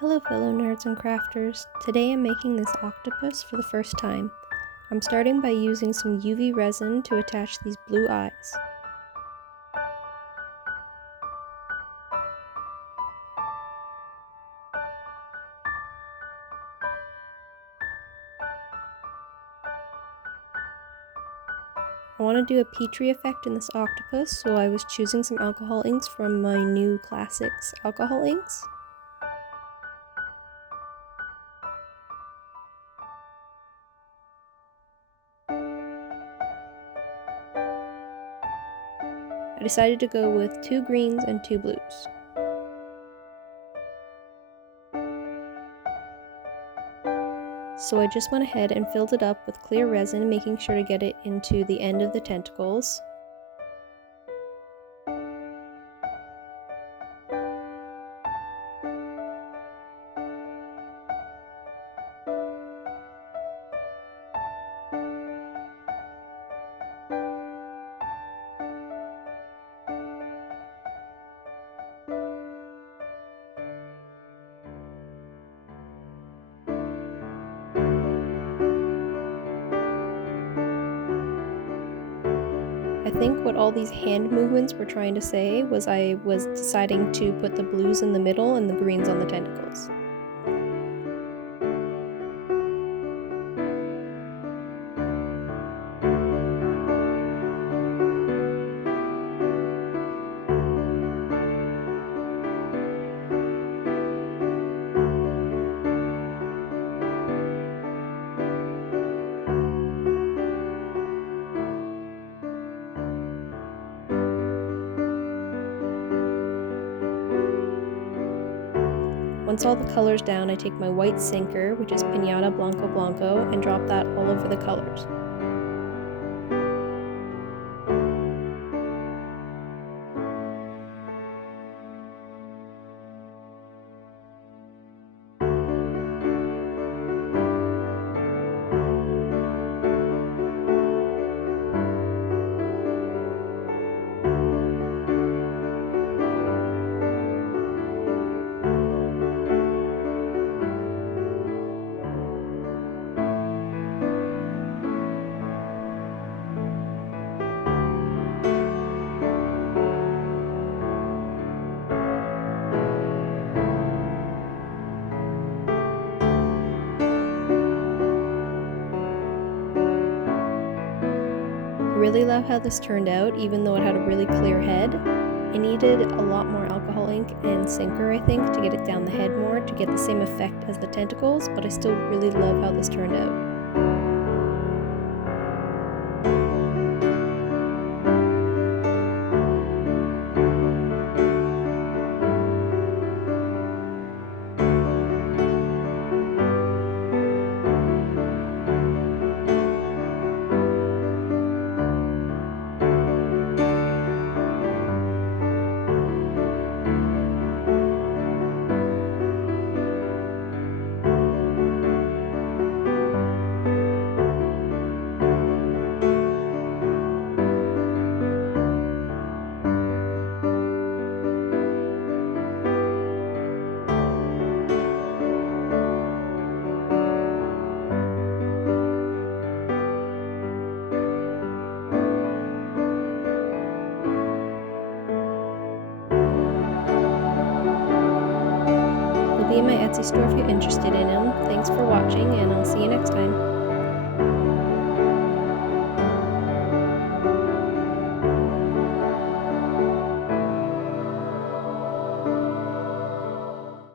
Hello fellow nerds and crafters. Today I'm making this octopus for the first time. I'm starting by using some UV resin to attach these blue eyes. I want to do a Petri effect in this octopus, so I was choosing some alcohol inks from my new Classics alcohol inks. I decided to go with 2 greens and 2 blues. So I just went ahead and filled it up with clear resin, making sure to get it into the end of the tentacles. I think what all these hand movements were trying to say was I was deciding to put the blues in the middle and the greens on the tentacles. Once all the color's down, I take my white sinker, which is Piñata Blanco Blanco, and drop that all over the colors. I really love how this turned out, even though it had a really clear head. I needed a lot more alcohol ink and sinker, I think, to get it down the head more, to get the same effect as the tentacles, but I still really love how this turned out. Be in my Etsy store if you're interested in them. Thanks for watching, and I'll see you next time.